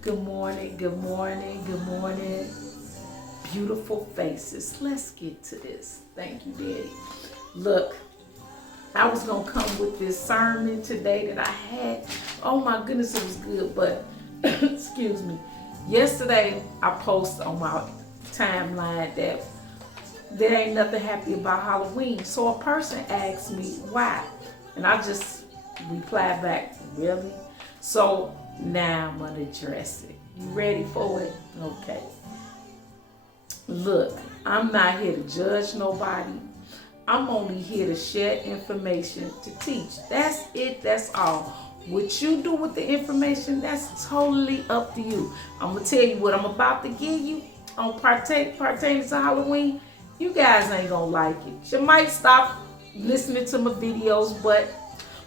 Good morning, good morning, good morning. Beautiful faces. Let's get to this. Thank you, Daddy. Look, I was going to come with this sermon today that I had. Oh my goodness, it was good, but excuse me. Yesterday, I posted on my timeline that there ain't nothing happy about Halloween. So a person asked me why. And I just replied back, really? So now I'm gonna address it. You ready for it? Okay. Look, I'm not here to judge nobody. I'm only here to share information to teach. That's it, that's all. What you do with the information, that's totally up to you. I'm gonna tell you what I'm about to give you on pertaining to Halloween. You guys ain't gonna like it. You might stop listening to my videos, but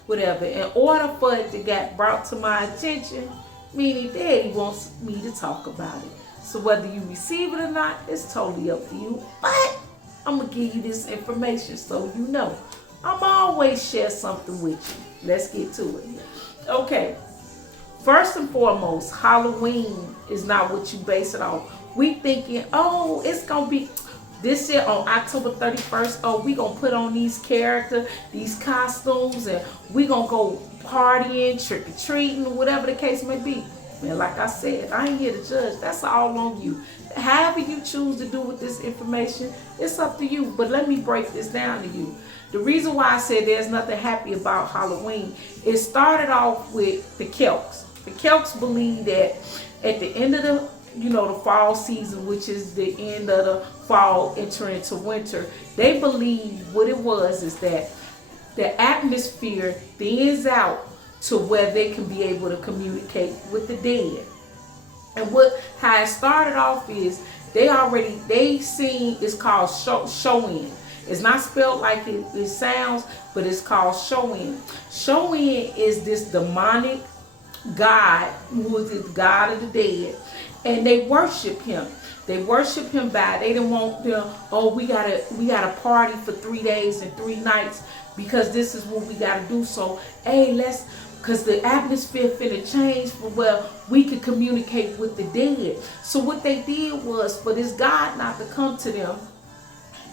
whatever. In order for it to get brought to my attention, meaning Daddy wants me to talk about it. So whether you receive it or not, it's totally up to you. But I'm gonna give you this information so you know. I'm always share something with you. Let's get to it. Okay. First and foremost, Halloween is not what you base it on. We thinking, oh, it's gonna be this year on October 31st. Oh, we gonna put on these characters, these costumes, and we gonna go partying, trick or treating, whatever the case may be. Man, like I said, I ain't here to judge. That's all on you. However you choose to do with this information, it's up to you. But let me break this down to you. The reason why I said there's nothing happy about Halloween, it started off with the Celts. The Celts believe that at the end of the fall season, which is the end of the fall entering into winter, they believe what it was is that the atmosphere thins out to where they can be able to communicate with the dead. And how it started off is they seen it's called Shoin. It's not spelled like it sounds, but it's called Shoin. Shoin is this demonic god who is the god of the dead, and they worship him. They worship him by they didn't want them. Oh, we gotta party for 3 days and 3 nights because this is what we gotta do. So hey, because the atmosphere finna change for where we could communicate with the dead. So what they did was for this God not to come to them,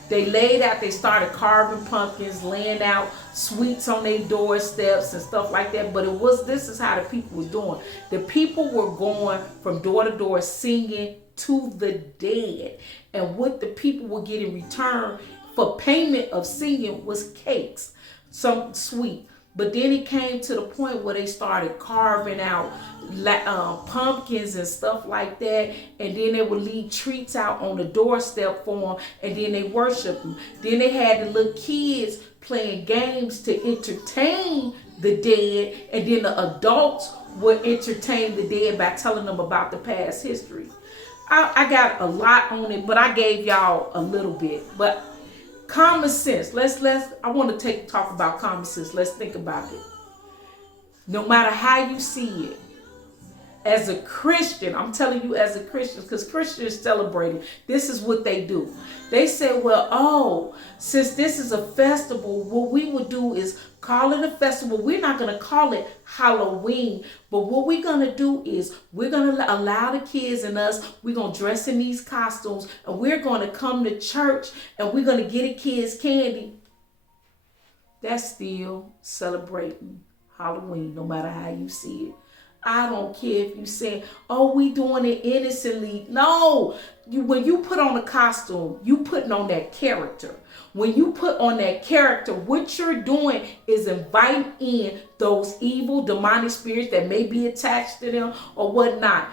they started carving pumpkins, laying out sweets on their doorsteps and stuff like that. But this is how the people was doing. The people were going from door to door singing to the dead. And what the people would get in return for payment of singing was cakes, some sweet. But then it came to the point where they started carving out pumpkins and stuff like that. And then they would leave treats out on the doorstep for them. And then they worship them. Then they had the little kids playing games to entertain the dead. And then the adults would entertain the dead by telling them about the past history. I got a lot on it, but I gave y'all a little bit. But common sense. I want to talk about common sense. Let's think about it. No matter how you see it, as a Christian, I'm telling you as a Christian, because Christians celebrating, this is what they do. They say, well, since this is a festival, what we would do is call it a festival. We're not going to call it Halloween, but what we're going to do is we're going to allow the kids and us, we're going to dress in these costumes, and we're going to come to church, and we're going to get the kids candy. That's still celebrating Halloween, no matter how you see it. I don't care if you say, oh, we doing it innocently. No, when you put on a costume, you putting on that character. When you put on that character, what you're doing is inviting in those evil demonic spirits that may be attached to them or whatnot.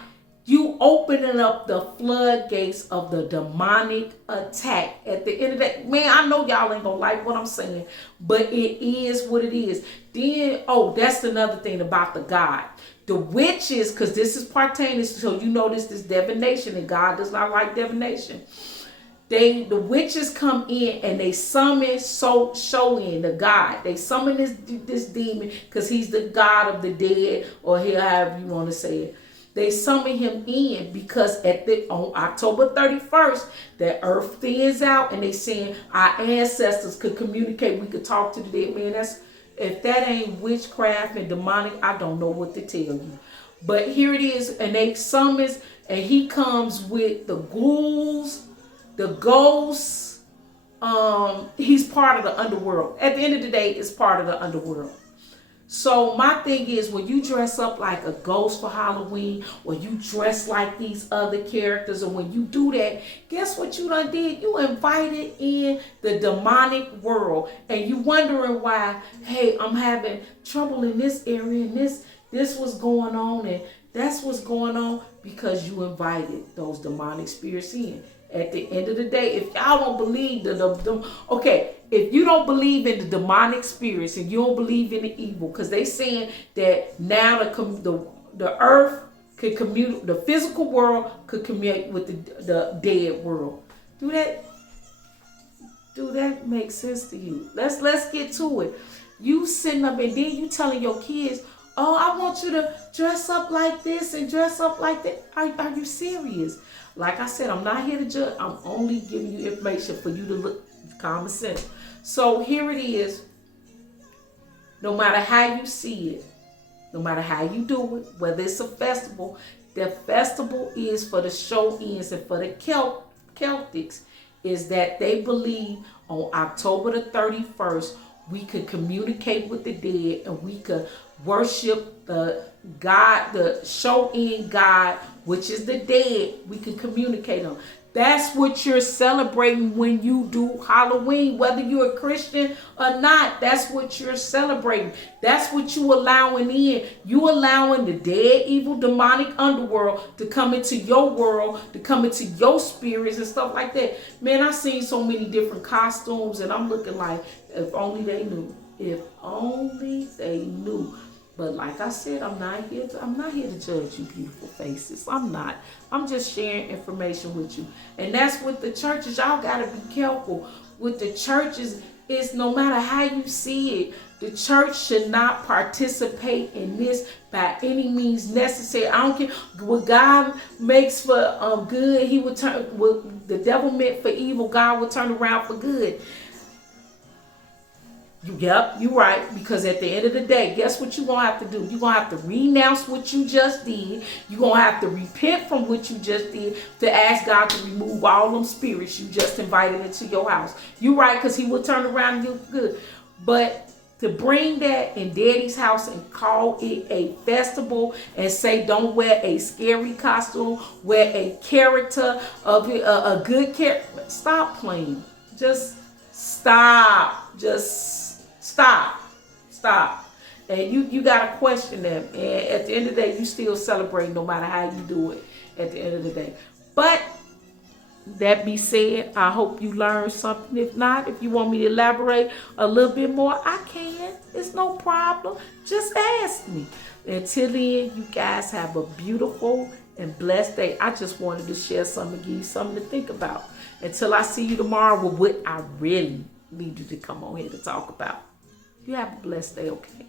You opening up the floodgates of the demonic attack. At the end of that, man, I know y'all ain't gonna like what I'm saying, but it is what it is. Then, that's another thing about the God. The witches, because this is pertaining, so you know this is divination, and God does not like divination. The witches come in and they summon Shoin, the god. They summon this demon because he's the god of the dead, or however you want to say it. They summon him in because on October 31st, the earth thins out, and they saying our ancestors could communicate. We could talk to the dead. Man, if that ain't witchcraft and demonic, I don't know what to tell you. But here it is, and they summons, and he comes with the ghouls, the ghosts. He's part of the underworld. At the end of the day, it's part of the underworld. So my thing is, when you dress up like a ghost for Halloween, or you dress like these other characters, or when you do that, guess what you done did? You invited in the demonic world, and you wondering why, hey, I'm having trouble in this area, and this was going on, and that's what's going on, because you invited those demonic spirits in. At the end of the day, if y'all don't believe if you don't believe in the demonic spirits and you don't believe in the evil, because they saying that now the earth could commute, the physical world could commute with the dead world. Do that make sense to you? Let's get to it. You sitting up and then you telling your kids, oh, I want you to dress up like this and dress up like that. Are you serious? Like I said, I'm not here to judge. I'm only giving you information for you to look common sense. So here it is. No matter how you see it, no matter how you do it, whether it's a festival, the festival is for the show-ins and for the Celtics, is that they believe on October the 31st, we could communicate with the dead and we could worship the God, the show-in God, which is the dead. We can communicate on. That's what you're celebrating when you do Halloween, whether you're a Christian or not. That's what you're celebrating. That's what you allowing in. You allowing the dead, evil, demonic underworld to come into your world, to come into your spirits and stuff like that. Man, I've seen so many different costumes, and I'm looking like, if only they knew. If only they knew. But like I said, I'm not here to judge you beautiful faces. I'm not. I'm just sharing information with you. And that's with the churches. Y'all gotta be careful. With the churches, it's no matter how you see it, the church should not participate in this by any means necessary. I don't care what God makes for good, he would turn what the devil meant for evil, God will turn around for good. Yep, you're right. Because at the end of the day, guess what you're going to have to do? You're going to have to renounce what you just did. You're going to have to repent from what you just did to ask God to remove all them spirits you just invited into your house. You're right, because he will turn around and do good. But to bring that in Daddy's house and call it a festival and say don't wear a scary costume, wear a character of a good character. Stop playing. Just stop. Stop. And you got to question them. And at the end of the day, you still celebrate no matter how you do it at the end of the day. But that be said, I hope you learned something. If not, if you want me to elaborate a little bit more, I can. It's no problem. Just ask me. Until then, you guys have a beautiful and blessed day. I just wanted to share something, give you something to think about. Until I see you tomorrow with what I really need you to come on here to talk about. You have a blessed day, okay?